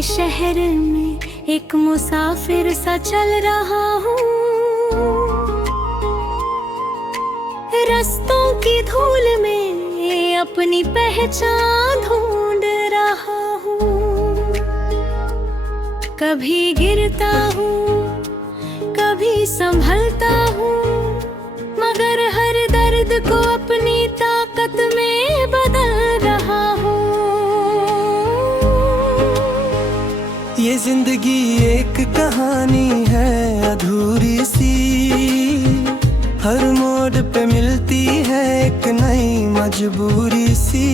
नए शहर में एक मुसाफिर सा चल रहा हूँ। रास्तों की धूल में अपनी पहचान ढूंढ रहा हूँ। कभी गिरता हूँ, कभी संभलता हूँ, मगर हर दर्द को अपनी ताकत में बदल रहा हूँ। ये जिंदगी एक कहानी है अधूरी सी, हर मोड़ पे मिलती है एक नई मजबूरी सी।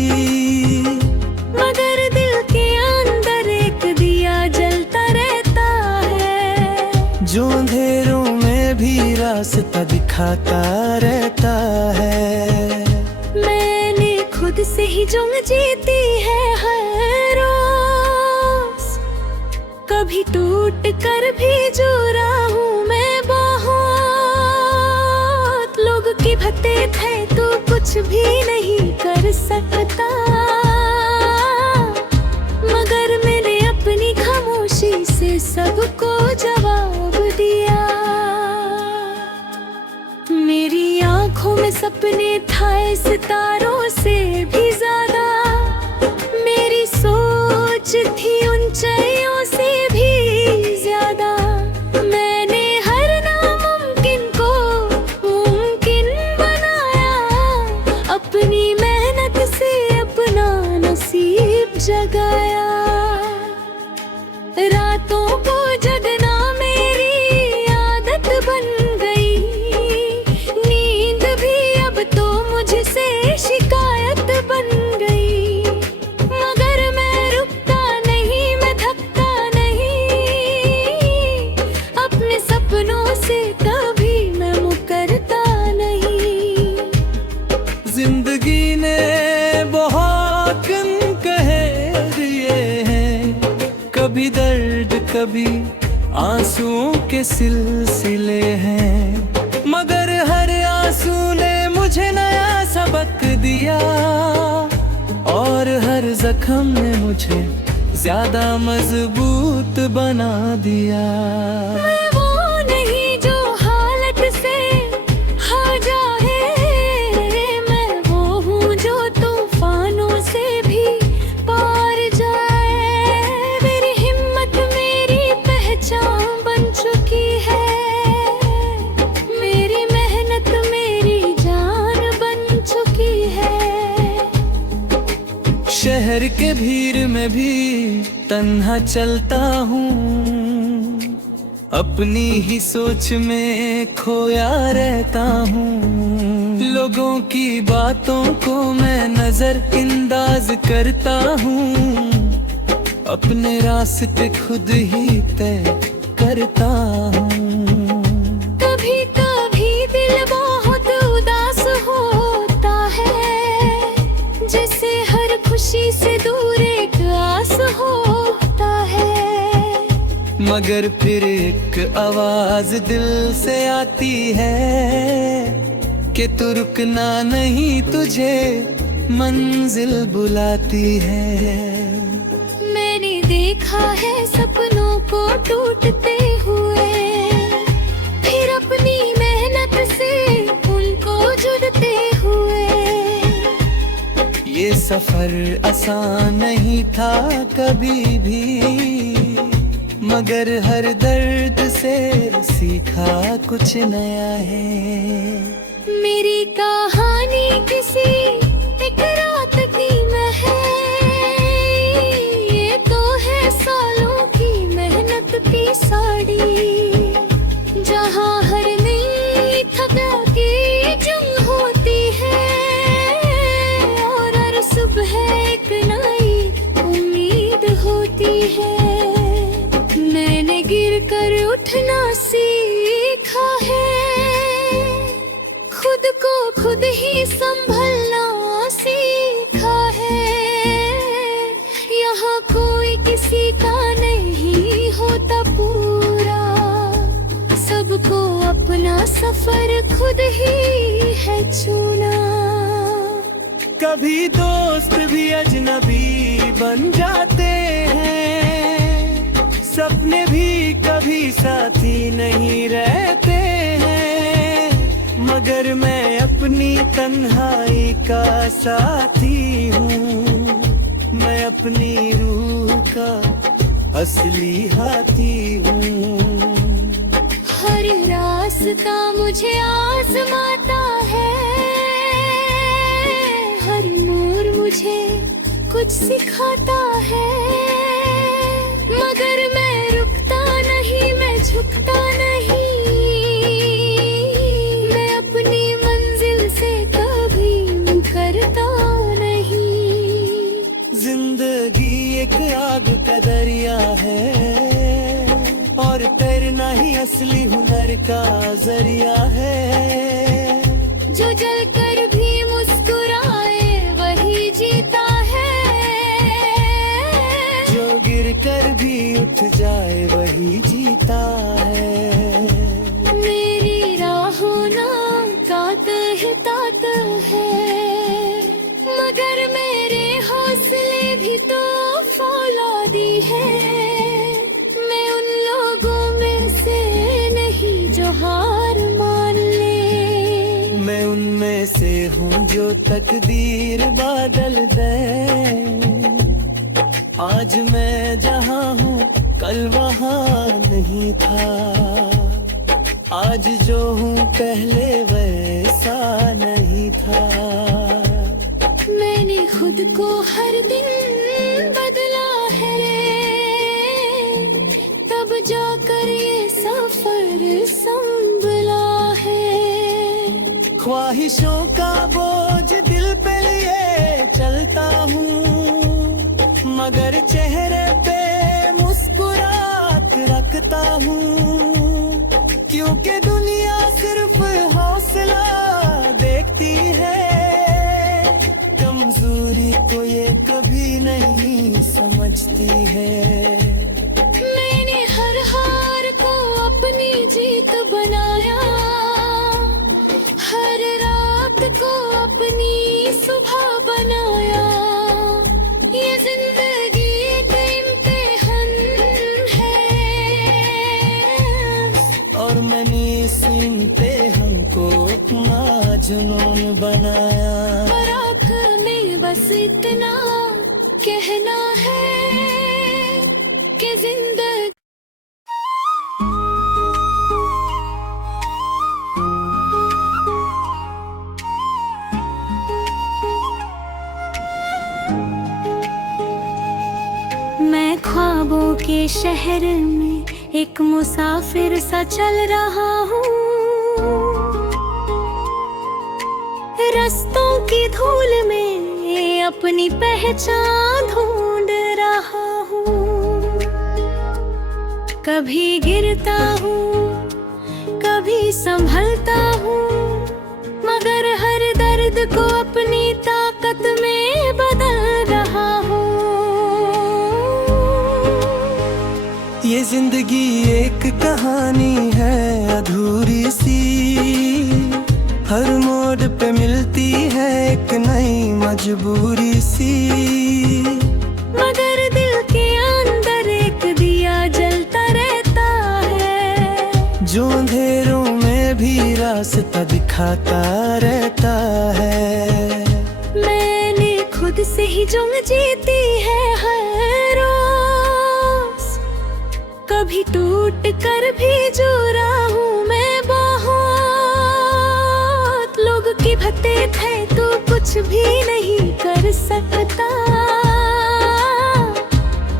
मगर दिल के अंदर एक दिया जलता रहता है, जो अंधेरों में भी रास्ता दिखाता रहता है। मैंने खुद से ही जंग जीती है हर रोज, कभी टूट कर भी जुड़ा हूँ मैं बहुत। लोग की भत्ते थे तो कुछ भी नहीं कर सकता, मगर मैंने अपनी खामोशी से सबको जवाब दिया। मेरी आंखों में सपने थे सितारों से भी ज्यादा, मेरी सोच थी ऊंचाइयों से भी ज्यादा। मैंने हर नामुमकिन को मुमकिन बनाया, अपनी मेहनत से अपना नसीब जगाया। रातों को जगना मेरी आदत बन गई, नींद भी अब तो मुझसे शिकायत बन गई। मगर मैं रुकता नहीं, मैं थकता नहीं, अपने सपनों से कभी मैं मुकरता नहीं। जिंदगी ने बहुत गम कह दिए हैं, कभी दर्द कभी आंसुओं के सिलसिले हैं, मगर हर आंसू ने मुझे नया सबक दिया, और हर जख्म ने मुझे ज्यादा मजबूत बना दिया। मैं वो नहीं जो हालत से हार जाए, मैं वो हूँ जो तूफानों से भी पार जाए। मेरी हिम्मत मेरी पहचान बन चुकी है, मेरी मेहनत मेरी जान बन चुकी है। शहर के भीड़ में भी तन्हा चलता हूँ, अपनी ही सोच में खोया रहता हूँ। लोगों की बातों को मैं नजरअंदाज करता हूँ, अपने रास्ते खुद ही तय करता हूँ। कभी कभी दिल बहुत उदास होता है, जैसे हर खुशी से दूर एक आस होता है। मगर फिर एक आवाज दिल से आती है कि तू रुकना नहीं, तुझे मंजिल बुलाती है। मैंने देखा है सपनों को टूटते हुए, फिर अपनी मेहनत से उनको जुड़ते हुए। ये सफर आसान नहीं था कभी भी, मगर हर दर्द से सीखा कुछ नया है। मेरी कहानी किसी एक रात की मैं है, ये तो है सालों की मेहनत की साड़ी, जहाँ हर नई थका की जंग होती है, और हर सुबह एक नई उम्मीद होती है। मैंने गिर कर उठना सीखा है, खुद को खुद ही संभलना सीखा है। यहाँ कोई किसी का नहीं होता पूरा, सबको अपना सफर खुद ही है चुना। कभी दोस्त भी अजनबी बन जाते हैं, साथी नहीं रहते हैं, मगर मैं अपनी तन्हाई का साथी हूँ। मैं अपनी रूह का असली हाथी हूँ। हर रास्ता मुझे आजमाता है, हर मोड़ मुझे कुछ सिखाता है, मगर मैं रुकता नहीं, मैं झुकता नहीं, मैं अपनी मंजिल से कभी मुकरता नहीं। जिंदगी एक आग का दरिया है, और तैरना ही असली हुनर का जरिया है। जो जल कर भी मुस्कुराए वही जीता है, जो गिर कर भी उठ जाए वही जीता है। मेरी राहों ना तात है, मगर मेरे हौसले भी तो फौलादी है। मैं उन लोगों में से नहीं जो हार मान ले, मैं उनमें से हूँ जो तकदीर बदल दे। आज मैं जहाँ हूँ कल वहाँ नहीं था, आज जो हूँ पहले वैसा नहीं था। मैंने खुद को हर दिन बदला है, तब जाकर ये सफर संभला है। ख्वाहिशों का बोझ दिल पे लिए चलता हूँ, मगर चेहरे पे मुस्कुराहट रखता हूँ। क्योंकि दुनिया सिर्फ हौसला देखती है, कमजोरी को ये कभी नहीं समझती है। मैंने हर हार को अपनी जीत बनाया, हर रात को अपनी सुबह बनाया। ये जिंदगी एक इम्तिहान है, और मैंने इस इम्तिहान को अपना जुनून बनाया। पर आँख में बस इतना कहना है कि जिंदगी मैं ख्वाबों के शहर में एक मुसाफिर सा चल रहा हूँ, रस्तों की धूल में अपनी पहचान ढूंढ रहा हूँ। कभी गिरता हूँ, कभी संभलता हूँ, मगर हर दर्द को अपनी ताकत में बदल रहा हूँ। ये जिंदगी एक कहानी है अधूरी सी, हर मोड़ पे मिलती है एक नई मजबूरी सी। मगर दिल के अंदर एक दिया जलता रहता है, जो अंधेरों में भी रास्ता दिखाता रहता है। मैंने खुद से ही जंग जीती है हर रोज, कभी टूट कर भी जुड़ा हूँ मैं बहुत। लोग की भत्ते थे तो कुछ भी नहीं कर सकता,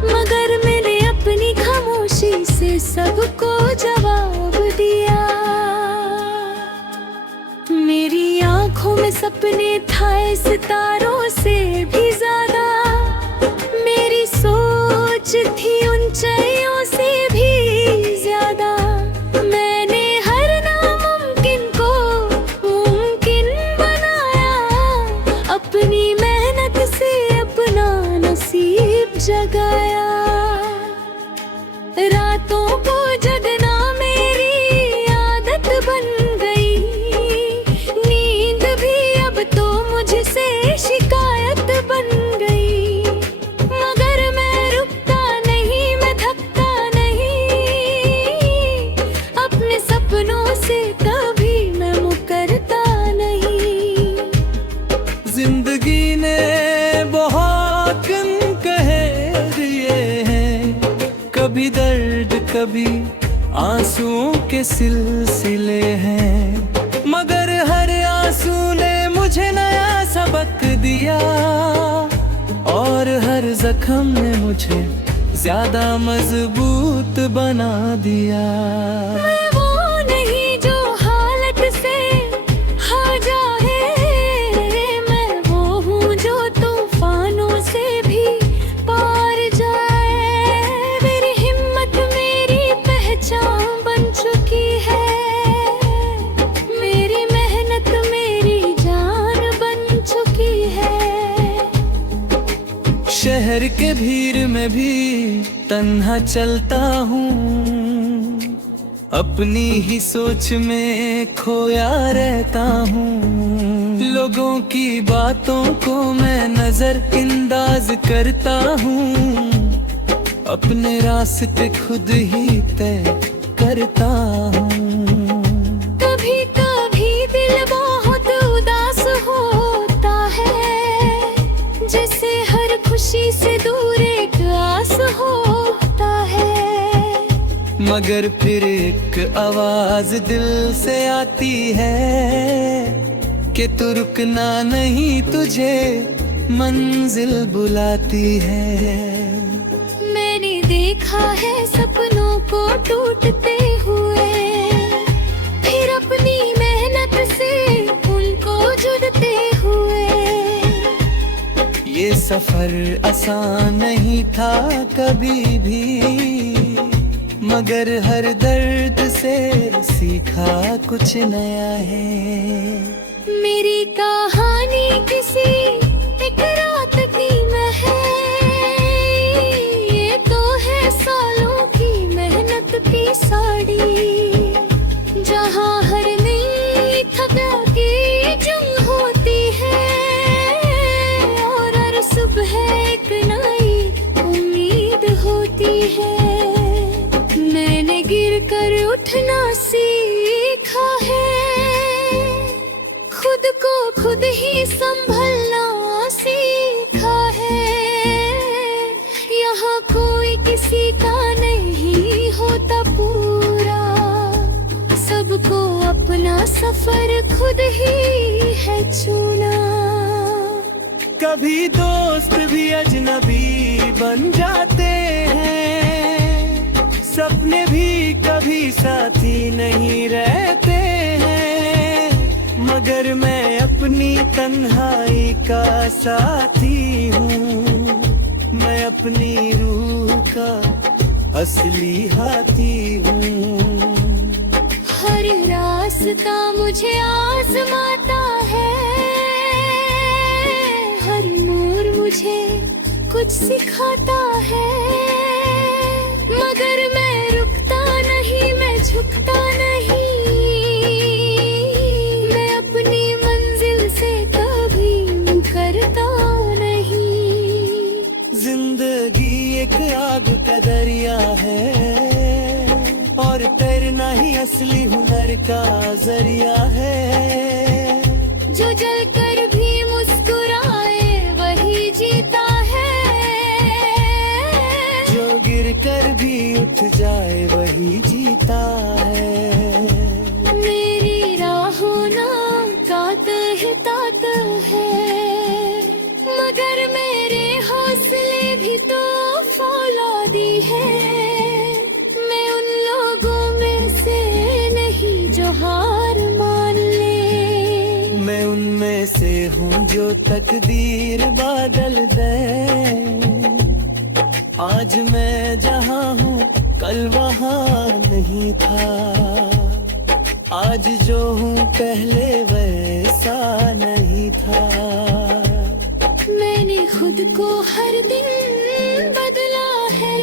मगर मैंने अपनी खामोशी से सबको जवाब दिया। मेरी आंखों में सपने थे सितारों से भी ज्यादा, मेरी सोच थी ऊंचाइयों से भी ज्यादा। मैंने हर नामुमकिन को मुमकिन बनाया, अपनी मेहनत से अपना नसीब जगाया। रातों को जगना मेरी आदत बन गई, नींद भी अब तो मुझसे शिकायत बन गई। मगर मैं रुकता नहीं, मैं थकता नहीं, कभी दर्द कभी आंसुओं के सिलसिले हैं, मगर हर आंसू ने मुझे नया सबक दिया, और हर जख्म ने मुझे ज्यादा मजबूत बना दिया। मैं वो नहीं जो हालत से हार जाए, मैं वो हूँ जो तूफानों से भी पार जाए। मेरी हिम्मत मेरी पहचान बन चुकी है, मेरी मेहनत मेरी जान बन चुकी है। शहर के भीड़ में भी तन्हा चलता हूँ, अपनी ही सोच में खोया रहता हूँ। लोगों की बातों को मैं नजरअंदाज करता हूँ, अपने रास्ते खुद ही तय करता हूँ। कभी कभी दिल बहुत उदास होता है, जैसे हर खुशी से दूर एक आस होता है। मगर फिर एक आवाज दिल से आती है कि तू रुकना नहीं, तुझे मंजिल बुलाती है। मैंने देखा है सपनों को टूटते हुए, फिर अपनी मेहनत से उनको जुड़ते हुए। ये सफर आसान नहीं था कभी भी, मगर हर दर्द से सीखा कुछ नया है। मेरी कहानी किसी एक रात की है, ये तो है सालों की मेहनत की साड़ी, जहाँ हर नई थका की जंग होती है, और हर सुबह एक नई उम्मीद होती है। मैंने गिर कर उठना सीखा है, खुद को खुद ही संभलना सीखा है। यहाँ कोई किसी का नहीं होता पूरा, सबको अपना सफर खुद ही है चुना। कभी दोस्त भी अजनबी बन जाते हैं, सपने भी कभी साथी नहीं रहते हैं, मगर मैं अपनी तन्हाई का साथी हूँ। मैं अपनी रूह का असली हाथी हूँ। हर रास्ता मुझे आजमाता है, हर मोड़ मुझे कुछ सिखाता है, मगर मैं रुकता नहीं, मैं झुकता नहीं, मैं अपनी मंजिल से कभी मुकरता नहीं। जिंदगी एक आग का दरिया है, और तैरना ही असली हुनर का जरिया है। जो जल कर भी मुस्कुराए वही जीता है, जो गिर कर भी उठ जाए वही जीता है। मेरी राहों ना तात है, मगर मेरे हौसले भी तो फौलादी है। मैं उन लोगों में से नहीं जो हार मान ले, मैं उनमें से हूँ जो तकदीर बदल दे। आज मैं जहाँ हूँ कल वहाँ नहीं था, आज जो हूँ पहले वैसा नहीं था। मैंने खुद को हर दिन बदला है,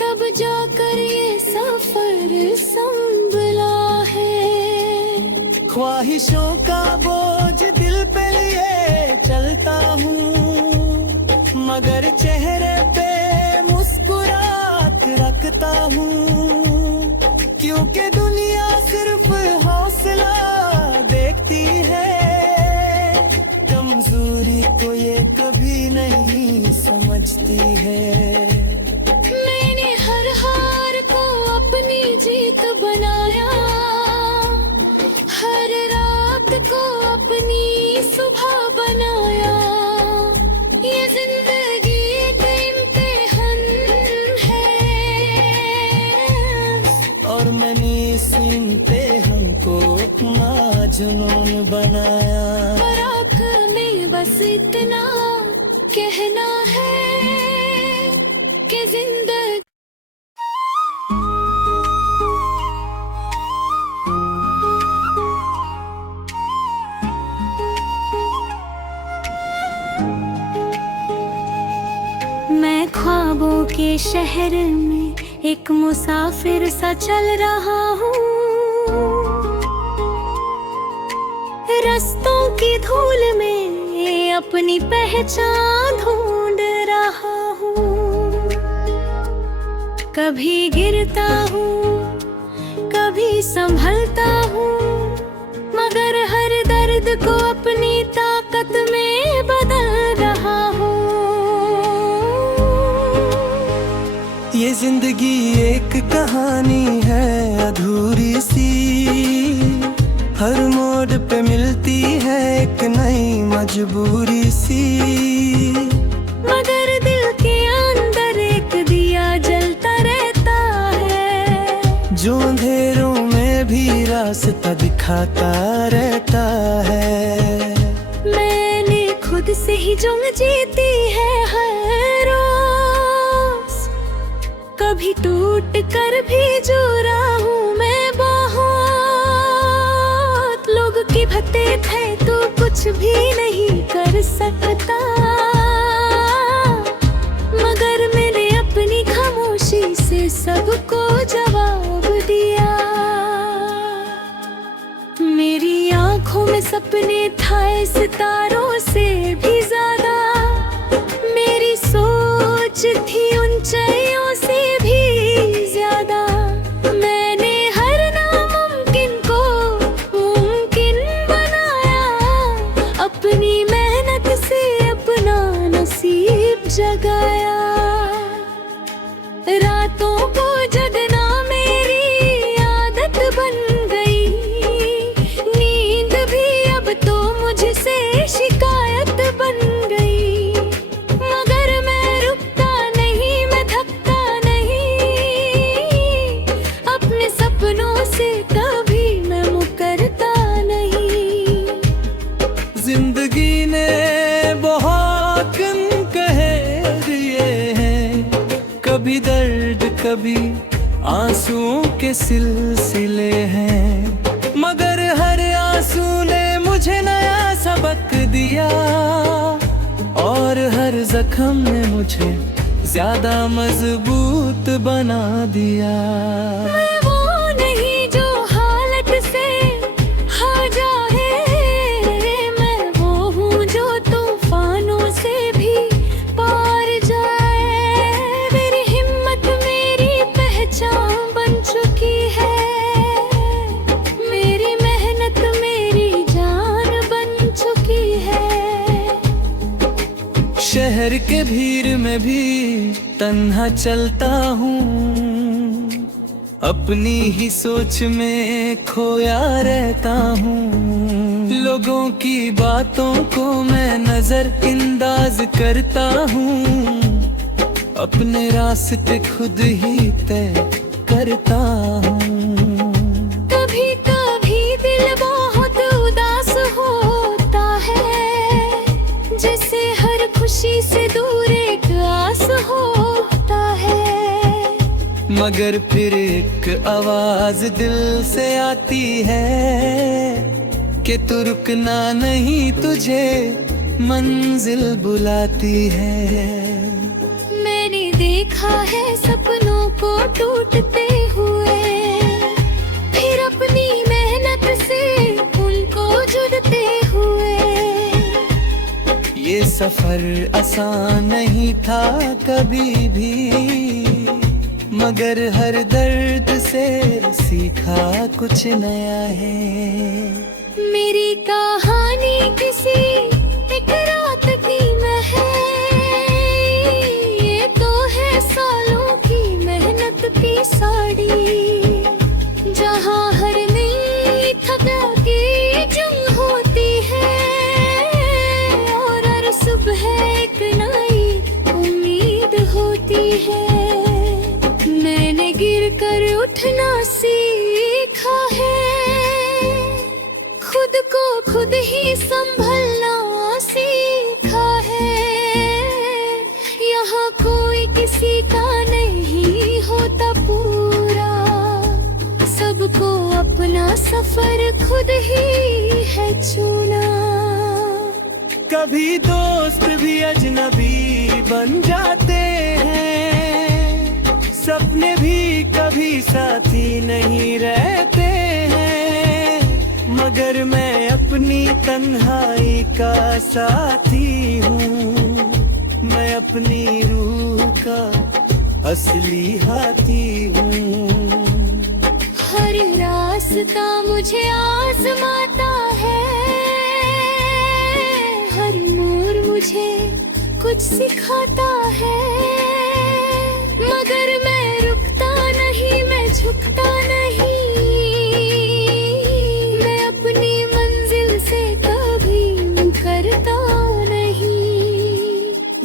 तब जाकर ये सफर संभला है। ख्वाहिशों का बोझ दिल पे लिए चलता हूँ, मगर चेहरे पे मुस्कुराहट रखता हूँ, क्योंकि दुनिया सिर्फ हौसला देखती है, कमजोरी को ये कभी नहीं समझती है। जुनून बनाया। पर आँख में बस इतना कहना है कि जिंदगी मैं ख्वाबों के शहर में एक मुसाफिर सा चल रहा हूँ। रस्तों की धूल में अपनी पहचान ढूंढ रहा हूँ। कभी गिरता हूँ, कभी संभलता हूँ, मगर हर दर्द को अपनी ताकत में बदल रहा हूँ। ये जिंदगी एक कहानी है अधूरी सी, हर मोड़ पे मिलती है एक नई मजबूरी सी। मगर दिल के अंदर एक दिया जलता रहता है, जो अंधेरों में भी रास्ता दिखाता रहता है। मैंने खुद से ही जंग जीती है हर रोज, कभी टूट कर भी जुड़ा हूँ मैं बहुत। लोग की भत्ते थे तो कुछ भी नहीं कर सकता, मगर मैंने अपनी खामोशी से सबको जवाब दिया। मेरी आंखों में सपने थे सितारों से भी ज्यादा, मेरी सोच थी ऊंचाइयों से भी ज्यादा। मैंने हर नामुमकिन को मुमकिन बनाया, अपनी मेहनत से अपना नसीब जगाया। रातों को जगना मेरी आदत बन गई, नींद भी अब तो मुझसे शिकायत बन गई। मगर मैं रुकता नहीं, मैं थकता नहीं, अपने सपनों से कभी मैं मुकरता नहीं। जिंदगी ने बहुत गम कह दिए हैं, कभी दर्द कभी आंसुओं के सिलसिले हैं, मगर हर आंसू ने मुझे नया सबक दिया, और हर जख्म ने मुझे ज्यादा मजबूत बना दिया। मैं वो नहीं जो हालत से हार जाए, मैं वो हूँ जो तूफानों से भी पार जाए। मेरी हिम्मत मेरी पहचान बन चुकी है, मेरी मेहनत मेरी जान बन चुकी है। शहर के भीड़ में भी तन्हा चलता हूँ, अपनी ही सोच में खोया रहता हूँ। लोगों की बातों को मैं नजर अंदाज करता हूँ, अपने रास्ते खुद ही तय करता हूँ। कभी कभी दिल बहुत उदास होता है, जैसे हर खुशी से दूर एक आस होता है। मगर फिर एक आवाज दिल से आती है कि तू रुकना नहीं, तुझे मंजिल बुलाती है। मैंने देखा है सपनों को टूटते हुए, फिर अपनी मेहनत से उनको जुड़ते हुए। ये सफर आसान नहीं था कभी भी, मगर हर दर्द से सीखा कुछ नया है। मेरी कहानी किसी एक रात की मैं है, ये तो है सालों की मेहनत की साड़ी, जहाँ हर नई थका की जंग होती है, और हर सुबह एक नई उम्मीद होती है। मैंने गिर कर उठना सीखा है, खुद खुद ही संभलना सीखा है। यहाँ कोई किसी का नहीं होता पूरा, सबको अपना सफर खुद ही है चुना। कभी दोस्त भी अजनबी बन जाते हैं, सपने भी कभी साथी नहीं रहते हैं, मगर मैं अपनी तन्हाई का साथी हूँ, मैं अपनी रूह का असली हाथी हूँ। हर रास्ता मुझे आजमाता है, हर मोड़ मुझे कुछ सिखाता है, मगर मैं रुकता नहीं, मैं झुकता नहीं, मैं अपनी मंजिल से कभी मुकरता नहीं।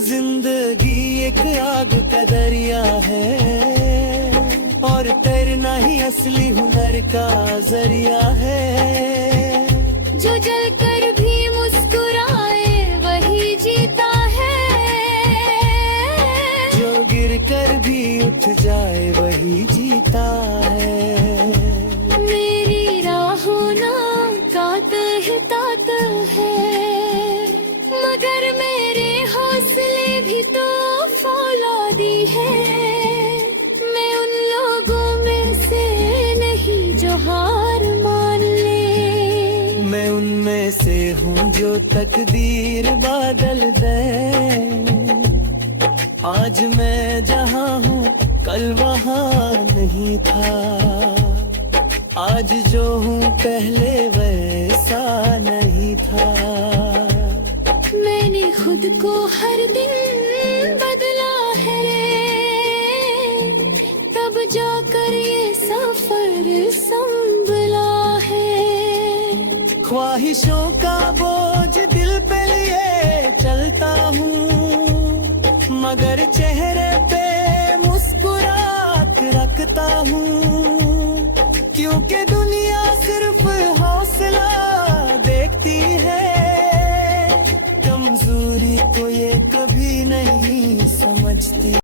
जिंदगी एक आग का दरिया है और तैरना ही असली हुनर का जरिया है। जो जल कर भी मुस्कुराए वही जीता है, जो गिर कर भी उठ जाए वही जीता है। मेरी राहों ना तात है, मगर मेरे हौसले भी तो फौलादी है। मैं उन लोगों में से नहीं जो हार मान ले, मैं उनमें से हूँ जो तकदीर बदल दे। आज मैं जहाँ हूँ कल वहाँ नहीं था, आज जो हूँ पहले वैसा नहीं था। मैंने खुद को हर दिन बदला है, तब जाकर ये सफर संभला है। ख्वाहिशों का बोझ दिल पे लिए चलता हूँ, मगर चेहरे